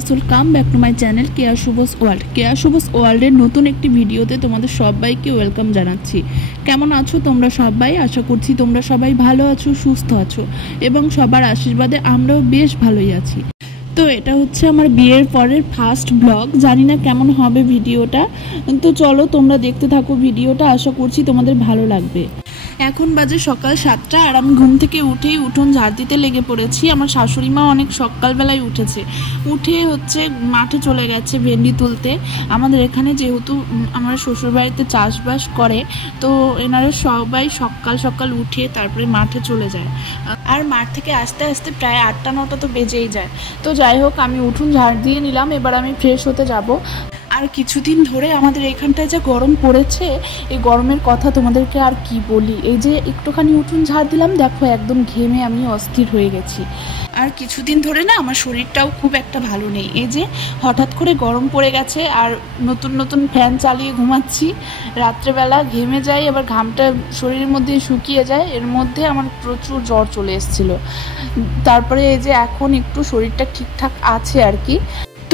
Guys, welcome back to my channel Keya Shubhs world. Keya Shubhs ওয়ার্ল্ডের নতুন একটি ভিডিওতে তোমাদের সবাইকে ওয়েলকাম জানাচ্ছি। কেমন আছো তোমরা সবাই? আশা করছি তোমরা সবাই ভালো আছো, সুস্থ আছো এবং সবার আশীর্বাদে আমরাও বেশ ভালোই আছি। তো এটা হচ্ছে আমার বিয়ের পরের ফার্স্ট ব্লগ। জানি না কেমন হবে ভিডিওটা, তো চলো তোমরা দেখতে থাকো ভিডিওটা। আশা করছি তোমাদের ভালো লাগবে। এখন বাজে সকাল 7টা আর আমি ঘুম থেকে উঠেই উঠোন ঝাড় দিতে লেগে পড়েছি। আমার শাশুড়ি মা অনেক সকালবেলায় উঠে হচ্ছে মাঠে চলে গেছে ভেন্ডি তুলতে। আমাদের এখানে যেহেতু আমার শ্বশুরবাড়িতে চাষবাস করে, তো এনারা সবাই সকাল সকাল উঠে তারপরে মাঠে চলে যায়। আর মাঠ থেকে আস্তে আস্তে প্রায় 8টা-9টা তো বেজেই যায়। তো যাই হোক, আমি উঠোন ঝাড় দিয়ে নিলাম, এবার আমি ফ্রেশ হতে যাব। আর কিছুদিন ধরে আমাদের এখানটায় যে গরম পড়েছে, এই গরমের কথা তোমাদেরকে আর কি বলি। এই যে একটুখানি উঠোন ঝাড় দিলাম, দেখো একদম ঘেমে আমি অস্থির হয়ে গেছি। আর কিছুদিন ধরে না আমার শরীরটাও খুব একটা ভালো নেই। এই যে হঠাৎ করে গরম পড়ে গেছে আর নতুন নতুন ফ্যান চালিয়ে ঘুমাচ্ছি। রাত্রেবেলা ঘেমে যাই, আবার ঘামটা শরীরের মধ্যে শুকিয়ে যায়। এর মধ্যে আমার প্রচুর জ্বর চলে এসেছিলো। তারপরে এই যে এখন একটু শরীরটা ঠিকঠাক আছে আর কি।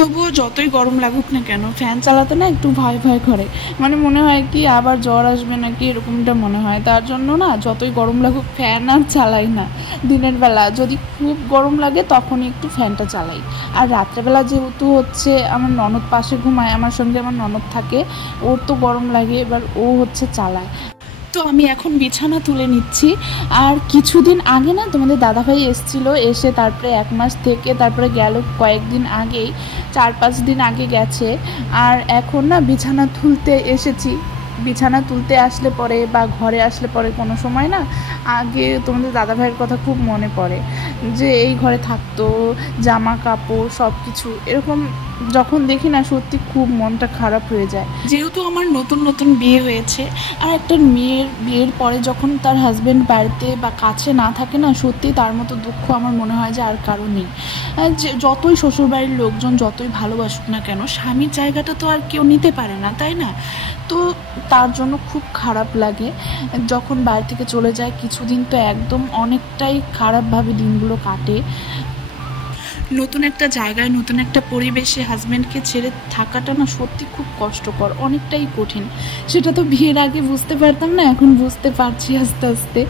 তবুও যতই গরম লাগুক না কেন, ফ্যান চালাতে না একটু ভয় ভয় করে। মানে মনে হয় কি আবার জ্বর আসবে নাকি, এরকমটা মনে হয়। তার জন্য না যতই গরম লাগুক ফ্যান আর চালাই না। দিনের বেলা যদি খুব গরম লাগে তখনই একটু ফ্যানটা চালাই। আর রাত্রেবেলা যেহেতু হচ্ছে আমার ননদ পাশে ঘুমায়, আমার সঙ্গে আমার ননদ থাকে, ওর তো গরম লাগে, এবার ও হচ্ছে চালায়। তো আমি এখন বিছানা তুলে নিচ্ছি। আর কিছুদিন আগে না তোমাদের দাদাভাই এসেছিলো, এসে তারপরে 1 মাস থেকে তারপরে গেল কয়েকদিন আগেই, 4-5 দিন আগে গেছে। আর এখন না বিছানা তুলতে এসেছি। বিছানা তুলতে আসলে পরে বা ঘরে আসলে পরে কোনো সময় না আগে তোমাদের দাদাভাইয়ের কথা খুব মনে পড়ে, যে এই ঘরে থাকতো, জামা কাপড় সব কিছু এরকম যখন দেখি না সত্যি খুব মনটা খারাপ হয়ে যায়। যেহেতু আমার নতুন নতুন বিয়ে হয়েছে, আর একটা মেয়ের বিয়ের পরে যখন তার হাজব্যান্ড বাড়িতে বা কাছে না থাকে না, সত্যি তার মতো দুঃখ আমার মনে হয় যে আর কারো নেই। যে যতই শ্বশুরবাড়ির লোকজন যতই ভালোবাসুক না কেন, স্বামীর জায়গাটা তো আর কেউ নিতে পারে না, তাই না? তো তার জন্য খুব খারাপ লাগে যখন বাড়ি থেকে চলে যায়। কিছুদিন তো একদম অনেকটাই খারাপভাবে দিনগুলো কাটে। নতুন একটা জায়গায় নতুন একটা পরিবেশে হাজব্যান্ডকে ছেড়ে থাকাটা না সত্যি খুব কষ্টকর, অনেকটাই কঠিন। সেটা তো বিয়ের আগে বুঝতে পারতাম না, এখন বুঝতে পারছি আস্তে আস্তে।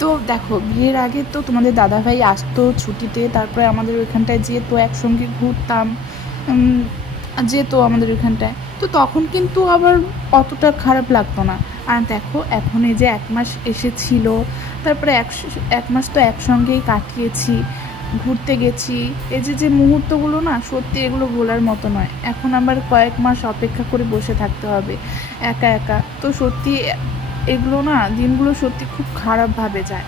তো দেখো, বিয়ের আগে তো তোমাদের দাদাভাই আসতো ছুটিতে, তারপরে আমাদের ওইখানটায় যেত, একসঙ্গে ঘুরতাম, যেত আমাদের ওইখানটায়। তো তখন কিন্তু আবার অতটা খারাপ লাগতো না। আর দেখো এখন এই যে 1 মাস এসেছিল, তারপরে 1 মাস তো একসঙ্গেই কাটিয়েছি, ঘুরতে গেছি। এই যে মুহূর্তগুলো না সত্যি এগুলো ভোলার মতো নয়। এখন আবার কয়েক মাস অপেক্ষা করে বসে থাকতে হবে একা একা। তো সত্যি এগুলো না দিনগুলো সত্যি খুব খারাপভাবে যায়।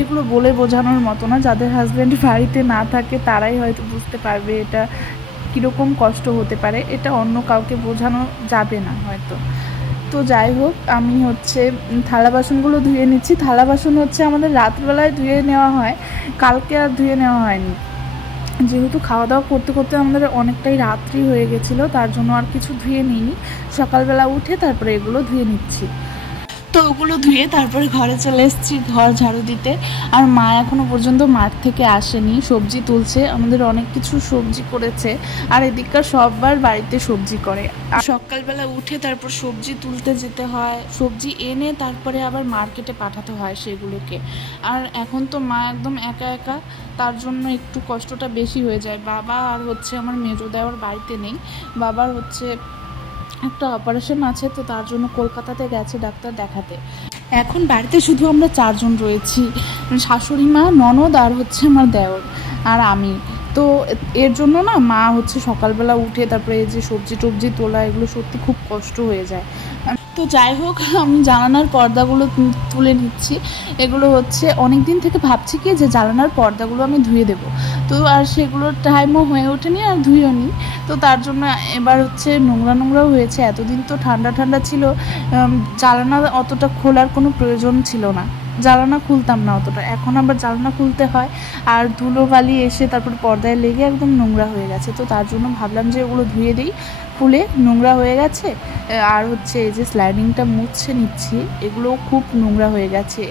এগুলো বলে বোঝানোর মতো না। যাদের হাজব্যান্ড বাড়িতে না থাকে তারাই হয়তো বুঝতে পারবে এটা কীরকম কষ্ট হতে পারে। এটা অন্য কাউকে বোঝানো যাবে না হয়তো। তো যাই হোক, আমি হচ্ছে থালা বাসনগুলো ধুয়ে নিচ্ছি। থালা বাসন হচ্ছে আমাদের রাত্রবেলায় ধুয়ে নেওয়া হয়, কালকে আর ধুয়ে নেওয়া হয়নি। যেহেতু খাওয়া দাওয়া করতে করতে আমাদের অনেকটাই রাত্রি হয়ে গেছিলো, তার জন্য আর কিছু ধুয়ে নিইনি। সকালবেলা উঠে তারপরে এগুলো ধুয়ে নিচ্ছি। তো ওগুলো ধুয়ে তারপরে ঘরে চলে এসেছি ঘর ঝাড়ু দিতে। আর মা এখনও পর্যন্ত মাঠ থেকে আসেনি, সবজি তুলছে। আমাদের অনেক কিছু সবজি করেছে, আর এদিককার সববার বাড়িতে সবজি করে। আর সকালবেলা উঠে তারপর সবজি তুলতে যেতে হয়, সবজি এনে তারপরে আবার মার্কেটে পাঠাতে হয় সেগুলোকে। আর এখন তো মা একদম একা একা, তার জন্য একটু কষ্টটা বেশি হয়ে যায়। বাবা আর হচ্ছে আমার মেজো দেওয়ার বাড়িতে নেই, বাবার হচ্ছে একটা অপারেশন আছে, তো তার জন্য কলকাতাতে গেছে ডাক্তার দেখাতে। এখন বাড়িতে শুধু আমরা 4 জন রয়েছি, শাশুড়ি মা, ননদ আর হচ্ছে আমার দেওর আর আমি। তো এর জন্য না মা হচ্ছে সকালবেলা উঠে তারপরে এই যে সবজি টবজি তোলা, এগুলো সত্যি খুব কষ্ট হয়ে যায়। তো যাই হোক, আমি জানালার পর্দাগুলো তুলে নিচ্ছি। এগুলো হচ্ছে অনেক দিন থেকে ভাবছি কি যে জানালার পর্দাগুলো আমি ধুয়ে দেবো, তো আর সেগুলোর টাইমও হয়ে ওঠেনি আর ধুয়েও নি। তো তার জন্য এবার হচ্ছে নোংরা নোংরাও হয়েছে। এতদিন তো ঠান্ডা ঠান্ডা ছিল, জানালা অতটা খোলার কোনো প্রয়োজন ছিল না, জানালা খুলতাম না অতটা। এখন আবার জানালা খুলতে হয়, আর ধুলোবালি এসে তারপর পর্দায় লেগে একদম নোংরা হয়ে গেছে। তো তার জন্য ভাবলাম যে ওগুলো ধুয়ে দিই, খুলে নোংরা হয়ে গেছে। আর হচ্ছে এই যে স্লাইডিংটা মুছে নিচ্ছি, এগুলোও খুব নোংরা হয়ে গেছে।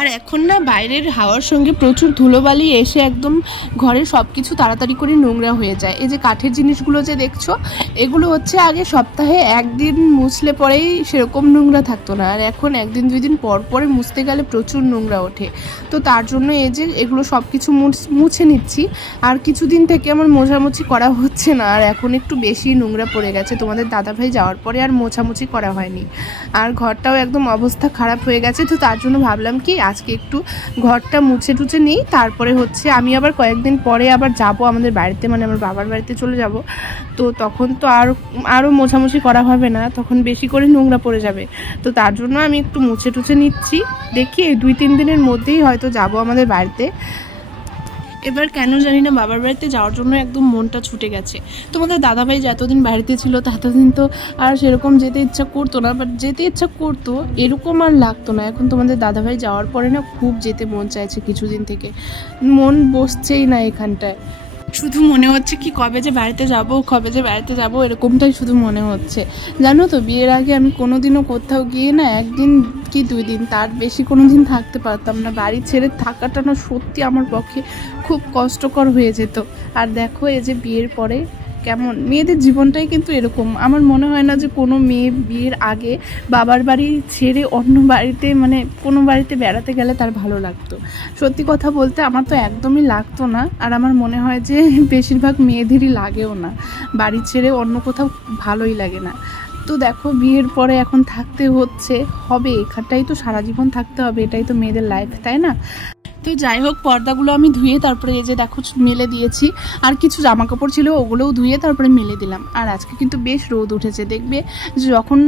আর এখন না বাইরের হাওয়ার সঙ্গে প্রচুর ধুলোবালি এসে একদম ঘরে সব কিছু তাড়াতাড়ি করে নোংরা হয়ে যায়। এই যে কাঠের জিনিসগুলো যে দেখছো, এগুলো হচ্ছে আগে সপ্তাহে একদিন মুছলে পরেই সেরকম নোংরা থাকতো না, আর এখন একদিন দুই দিন পর পরে মুছতে গেলে প্রচুর নোংরা ওঠে। তো তার জন্য এই যে এগুলো সব কিছু মুছে নিচ্ছি। আর কিছুদিন থেকে আমার মোছামুছি করা হচ্ছে না, আর এখন একটু বেশি নোংরা পড়ে গেছে। তোমাদের দাদাভাই যাওয়ার পরে আর মোছামুছি করা হয়নি, আর ঘরটাও একদম অবস্থা খারাপ হয়ে গেছে। তো তার জন্য ভাবলাম কি আজকে একটু ঘরটা মুছে টুছে নিই, তারপরে হচ্ছে আমি আবার কয়েকদিন পরে আবার যাব আমাদের বাড়িতে, মানে আমার বাবার বাড়িতে চলে যাব। তো তখন তো আরও মোছামুছি করা হবে না, তখন বেশি করে নোংরা পড়ে যাবে। তো তার জন্য আমি একটু মুছে টুছে নিচ্ছি। দেখি এই 2-3 দিনের মধ্যেই হয়তো যাব আমাদের বাড়িতে। এবার কেন জানি না বাবার বাড়িতে যাওয়ার জন্য একদম মনটা ছুটে গেছে। তোমাদের দাদাভাই যতদিন বাড়িতে ছিল ততদিন তো আর সেরকম যেতে ইচ্ছা করতো না, বাট যেতে ইচ্ছা করতো এরকম আর লাগতো না। এখন তোমাদের দাদাভাই যাওয়ার পরে না খুব যেতে মন চাইছে, কিছুদিন থেকে মন বসছেই না এখানটায়। শুধু মনে হচ্ছে কি কবে যে বাড়িতে যাব এরকমটাই শুধু মনে হচ্ছে। জানো তো বিয়ের আগে আমি কোনোদিনও কোথাও গিয়ে না 1 দিন কি 2 দিন তার বেশি কোনো দিন থাকতে পারতাম না। বাড়ি ছেড়ে থাকাটা না সত্যি আমার পক্ষে খুব কষ্টকর হয়ে যেত। আর দেখো এই যে বিয়ের পরে কেমন মেয়েদের জীবনটাই কিন্তু এরকম। আমার মনে হয় না যে কোনো মেয়ে বিয়ের আগে বাবার বাড়ি ছেড়ে অন্য বাড়িতে, মানে কোনো বাড়িতে বেড়াতে গেলে তার ভালো লাগতো। সত্যি কথা বলতে আমার তো একদমই লাগতো না, আর আমার মনে হয় যে বেশিরভাগ মেয়েদেরই লাগেও না, বাড়ি ছেড়ে অন্য কোথাও ভালোই লাগে না। তো দেখো বিয়ের পরে এখন থাকতে হবে, এখানটাই তো সারা জীবন থাকতে হবে, এটাই তো মেয়েদের লাইফ, তাই না? তো যাই হোক, পর্দাগুলো আমি ধুয়ে তারপরে এই যে দেখো মেলে দিয়েছি, আর কিছু জামা কাপড় ছিল ওগুলোও ধুয়ে তারপরে মেলে দিলাম। আর আজকে কিন্তু বেশ রোদ উঠেছে, দেখবে যখন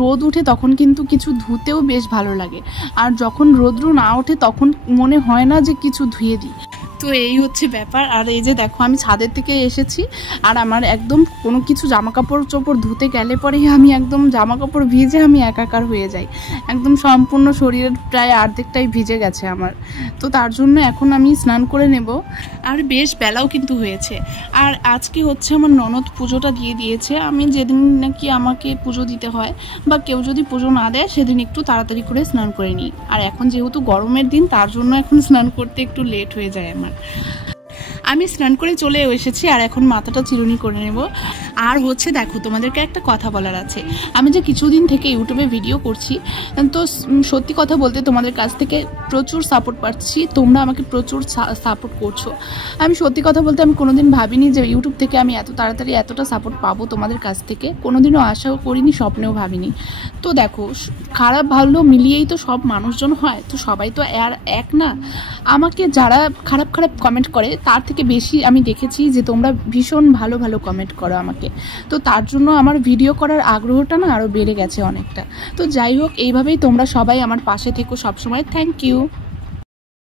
রোদ উঠে তখন কিন্তু কিছু ধুতেও বেশ ভালো লাগে, আর যখন রোদ্র না ওঠে তখন মনে হয় না যে কিছু ধুয়ে দিই। তো এই হচ্ছে ব্যাপার। আর এই যে দেখো আমি ছাদের থেকে এসেছি, আর আমার একদম কোনো কিছু জামা কাপড় চোপড় ধুতে গেলে পরেই আমি একদম জামা কাপড় ভিজে আমি একাকার হয়ে যাই, একদম সম্পূর্ণ শরীরের প্রায় অর্ধেকটাই ভিজে গেছে আমার। তো তার জন্য এখন আমি স্নান করে নেব, আর বেশ বেলাও কিন্তু হয়েছে। আর আজকে হচ্ছে আমার ননদ পুজোটা দিয়ে দিয়েছে। আমি যেদিন নাকি আমাকে পুজো দিতে হয় বা কেউ যদি পুজো না দেয় সেদিন একটু তাড়াতাড়ি করে স্নান করে নিই। আর এখন যেহেতু গরমের দিন তার জন্য এখন স্নান করতে একটু লেট হয়ে যায় আমার। আমি স্নান করে চলে এসেছি, আর এখন মাথাটা চিরুনি করে নেব। আর হচ্ছে দেখো তোমাদেরকে একটা কথা বলার আছে। আমি যে কিছুদিন থেকে ইউটিউবে ভিডিও করছি, তো সত্যি কথা বলতে তোমাদের কাছ থেকে প্রচুর সাপোর্ট পাচ্ছি, তোমরা আমাকে প্রচুর সাপোর্ট করছো। আমি সত্যি কথা বলতে আমি কোনোদিন ভাবিনি যে ইউটিউব থেকে আমি এত তাড়াতাড়ি এতটা সাপোর্ট পাবো তোমাদের কাছ থেকে, কোনোদিনও আশাও করিনি, স্বপ্নেও ভাবিনি। তো দেখো খারাপ ভালো মিলিয়েই তো সব মানুষজন হয়, তো সবাই তো আর এক না। আমাকে যারা খারাপ খারাপ কমেন্ট করে তার থেকে বেশি আমি দেখেছি যে তোমরা ভীষণ ভালো ভালো কমেন্ট করো আমাকে। তো তার জন্য আমার ভিডিও করার আগ্রহটা না আরও বেড়ে গেছে অনেকটা। তো যাই হোক, এইভাবেই তোমরা সবাই আমার পাশে থেকো সবসময়। Thank you.